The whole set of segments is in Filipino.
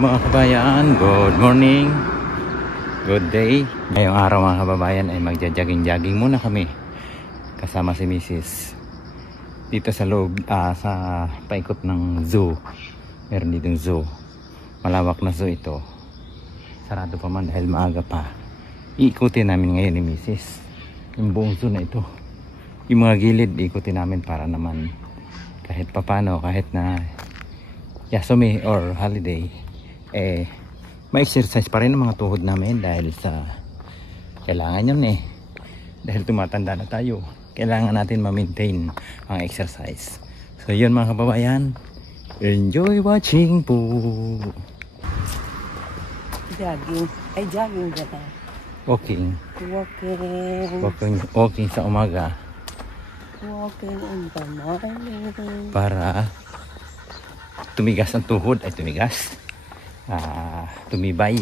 mga kabayan, good morning, good day. Ngayong araw mga kababayan ay magja-jogging muna kami kasama si Mrs. dito sa loob, sa paikot ng zoo. Meron ditong zoo, malawak na zoo ito. Sarado pa man dahil maaga pa. Iikutin namin ngayon ni Mrs. yung buong zoo na ito. Yung mga gilid iikutin namin para naman kahit papano, kahit na Yasumi or holiday, may exercise pa rin ang mga tuhod namin dahil sa kailangan yun dahil tumatanda na tayo, kailangan natin ma-maintain ang exercise. So yun mga kababayan, enjoy watching po. Jogging ka na. Walking sa umaga. Walking in the morning. Para tumigas ang tuhod, tumibay.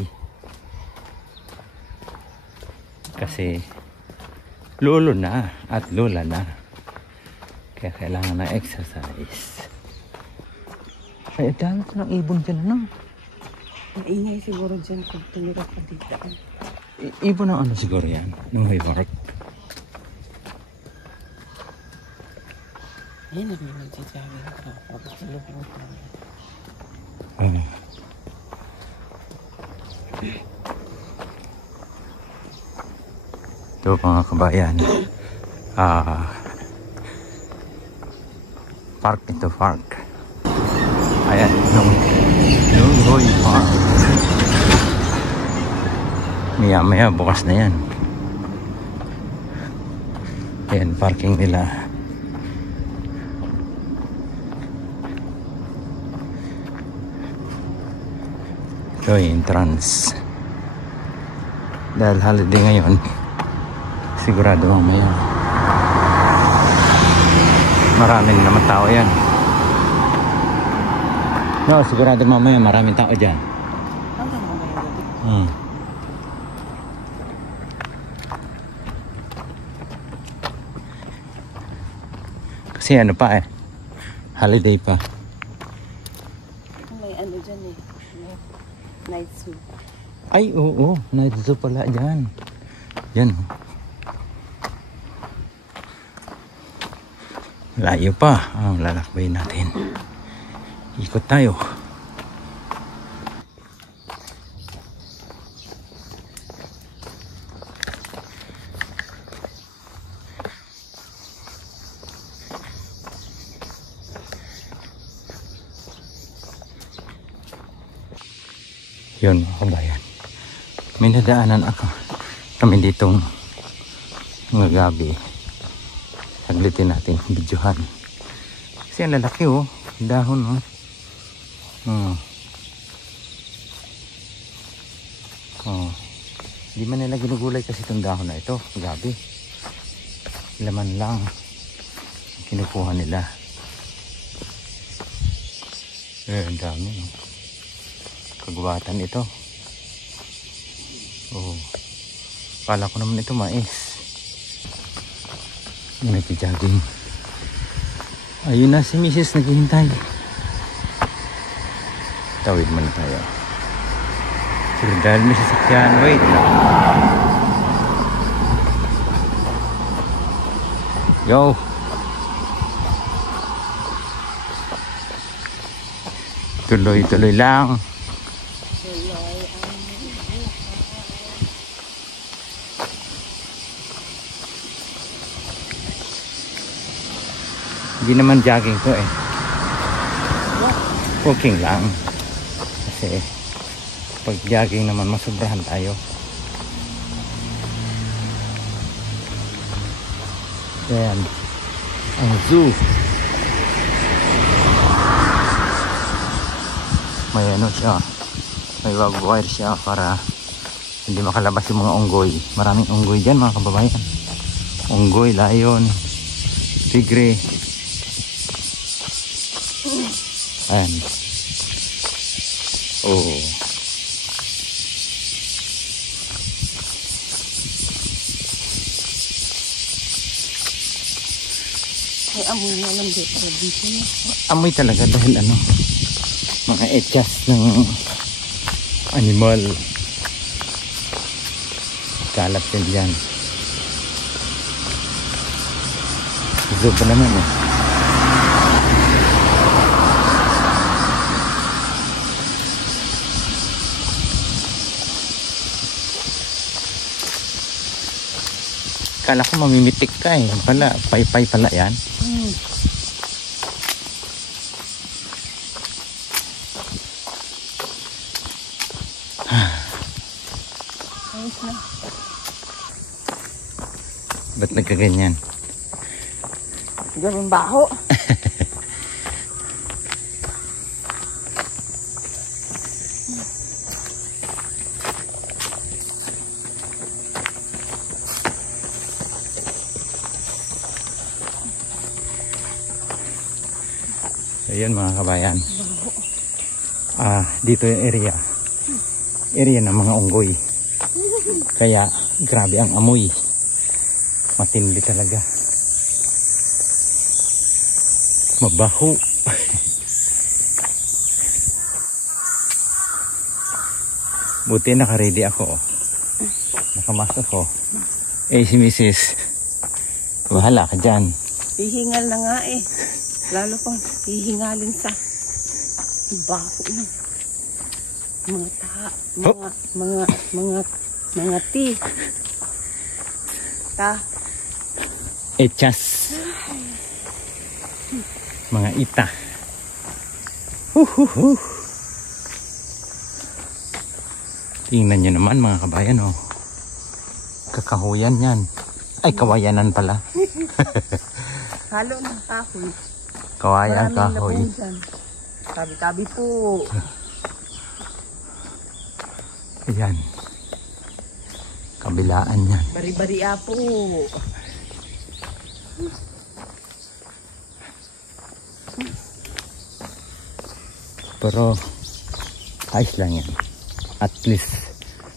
Kasi lolo na at lola na, kaya kailangan na exercise. Ay, dami ko ng ibon dyan, no? Maingay siguro dyan kung tumira ka dito. Ibon ang ano siguro yan, yung haymark. Ayun na may nagsisabi ka. Tapos tulog ka. Ito mga kabayan, park ito, park. Ayan, Lunghoy Park. Maya bukas na yan. Ayan, parking nila. Ito yung entrance. Dahil holiday ngayon, sigurado mamaya maraming naman tao yan. No, sigurado mamaya maraming tao dyan. Kasi ano pa holiday pa. May ano dyan night zoo. Ay, oo, night zoo pala dyan. Yan. Layo pa ang lalakbay natin. Ikot tayo. Yun mga kabayan, may nadaanan kami ditong mga gabi. Saglitin natin videohan kasi ang lalaki dahon hindi man nila ginugulay kasi itong dahon na ito gabi, laman lang kinukuha nila. Ang dami kagubatan ito. Kala ko naman ito mais. Nag-jogging. Ayun na si Mrs. naghihintay. Tawid muna tayo. Pero dahil may sasakyan, wait lang. Go. Tuloy lang. Hindi naman jogging to walking lang kasi pag jogging naman masobrahan tayo. Ayan ang zoo, may ano siya, may wire siya para hindi makalabas yung mga unggoy. Maraming unggoy dyan mga kababayan, unggoy, lion, tigre. Ayan. Ay, amoy na lang dito. Amoy talaga dahil mga etchas ng animal. Kalat din dyan. Zoo pa naman eh. Kala ko mamimitik ka eh. Pala, paypay pala yan. Ayos na. Ba't nagkaganyan? Gawin baho. Ayan mga kabayan. Dito yung area ng mga unggoy. Kaya grabe ang amoy. Matindi talaga. Mabaho. Buti naka-ready ako. Nakamasok ko. Si Mrs. Bahala ka dyan. Hihingal na nga eh. Lalo pang hihingalin sa baho na. Mga tea. Echas. Mga ita. Tingnan nyo naman mga kabayan oh. Kakahuyan yan. Ay kawayanan pala. Halo ng kahoy. Kawayan kahoy. Tabi-tabi po. Ayan. Kabilaan yan. Bari-baria po. Pero ayos lang yan. At least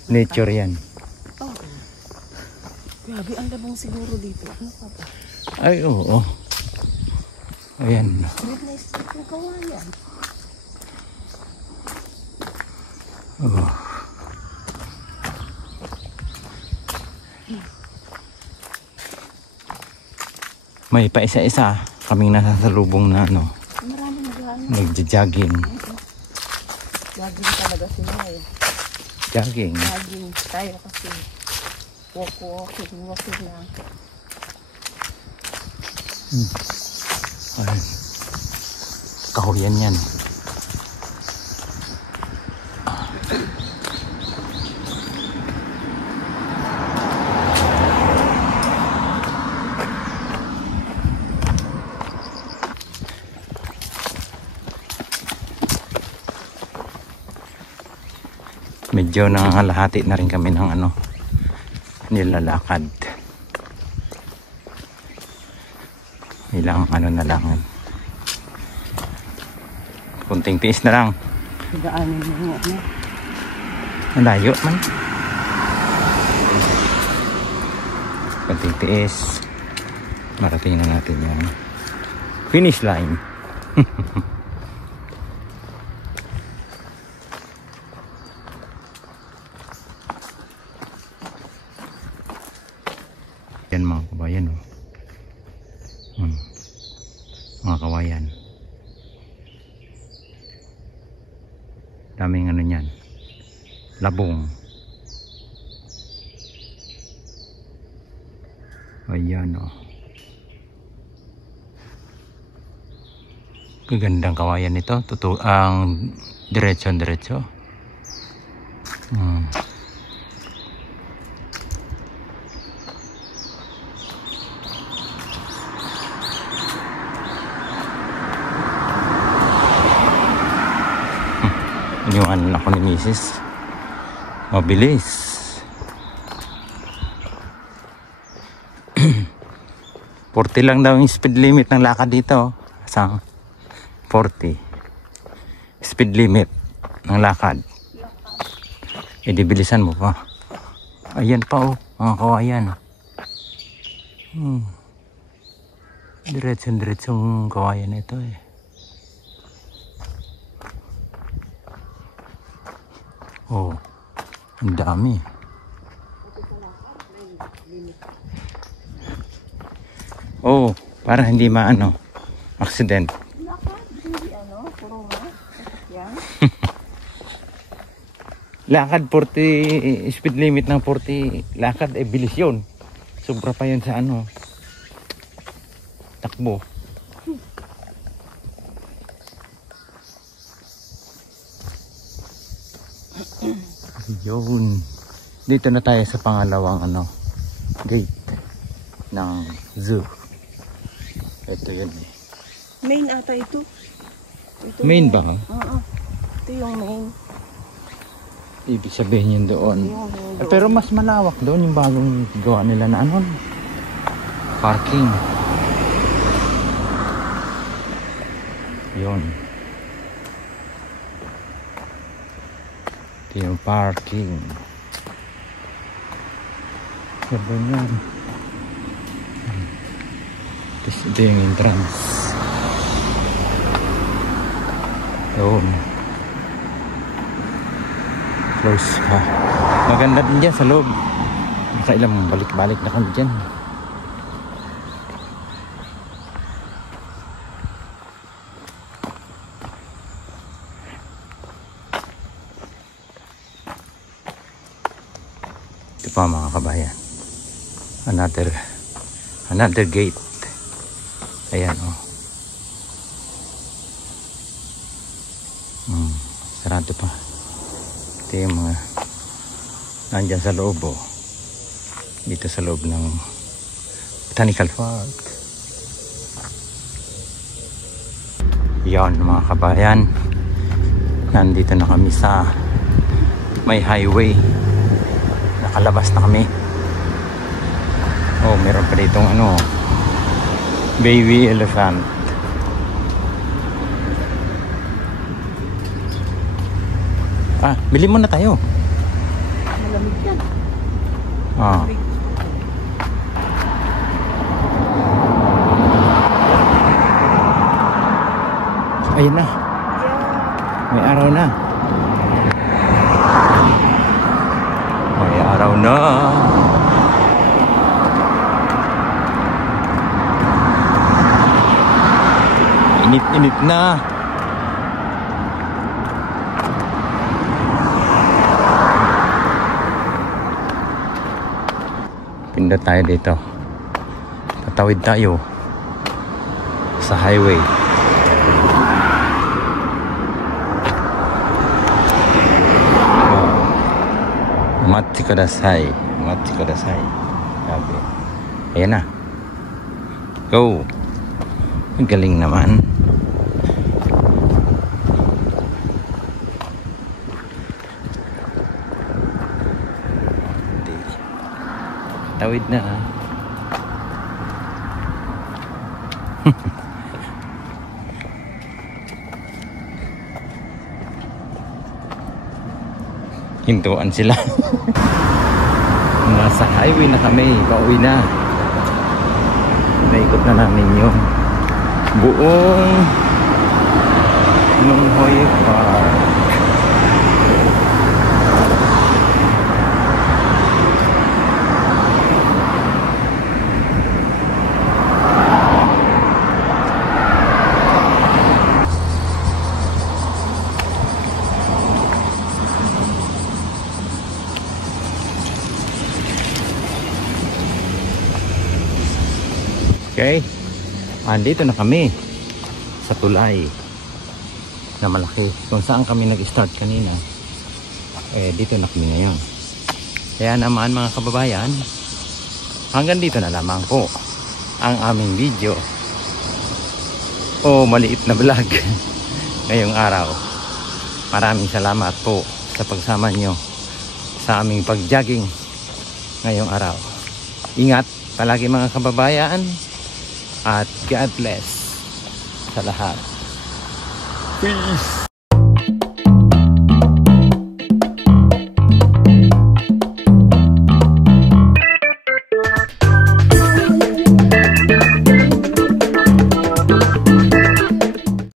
nature yan. Oh. Grabe ang labong siguro dito. Ano pa ba? Ay oo. Ayan. Great na isip yung kawayan. Oh. May pa isa-isa kaming nasasalubong na ano. Maraming Nagja-jogging. Jogging talaga sila eh. Jogging. Jogging tayo kasi. Walking lang. Ayan. Kahuyan yan. Medyo nangangalahati na rin kami ng ano nilalakad. Ilang ano na lang. Kunting tiis na lang. Daanin mo ano. Malayo man. Kunting tiis. Marating na natin yung finish line. Yan mga kabayan oh. Mga kawayan. Daming ano niyan. Labong. Ayan oh. Kagandang kawayan ito. Ang diretso-diretso. Yung ano ako ni Mrs. Mabilis. Porty lang daw yung speed limit ng lakad dito. Sang 40 speed limit ng lakad. Di bilisan mo pa. Ayan pa oh, mga kawayan. Diretsong kawayan ito eh. Oh. Ang dami. Oh, para hindi maano, accident. Lakad 40, speed limit ng 40, lakad bilis yun. Sobra pa yun sa ano, takbo. Yun. Dito na tayo sa pangalawang ano, gate ng zoo. Ito yun eh. Main ata ito. Main ba? Oo. Ito yung main. Ibig sabihin yun doon. Pero mas malawak doon yung bagong gawa nila na ano, parking. Yun. Ito yung parking. Sabi niyan. Tapos ito yung entrance. Yun. Close ka. Maganda din dyan sa loob. Nakailang balik-balik na kami dyan. Ito pa mga kabayan. Another gate. Ayan oh. Sarado pa. Ito yung mga nandyan sa loob oh. Dito sa loob ng Botanical Park. Yan mga kabayan, nandito na kami sa may highway. Nakalabas na kami. Oh, meron pa ditong ano, baby elephant. Ah, bili muna tayo. Malamig yan. Ah. Ayun na. May araw na. May araw na. Init-init na. Pindot tayo dito. Tatawid tayo sa highway. Matchi kudasai. Matchi kudasai. Sabi. Ayan na. Go. Ang galing naman. Tawid na ah. Hintuan sila. Nasa highway na kami, pauwi na. Naikot na namin yung buong Nonghoy Park. Okay, andito na kami sa tulay na malaki kung saan kami nag-start kanina. Dito na kami ngayon. Kaya naman mga kababayan, hanggang dito na lamang po ang aming video o maliit na vlog ngayong araw. Maraming salamat po sa pagsama nyo sa aming pag-jogging ngayong araw. Ingat palagi mga kababayan. At God bless sa lahat. Peace!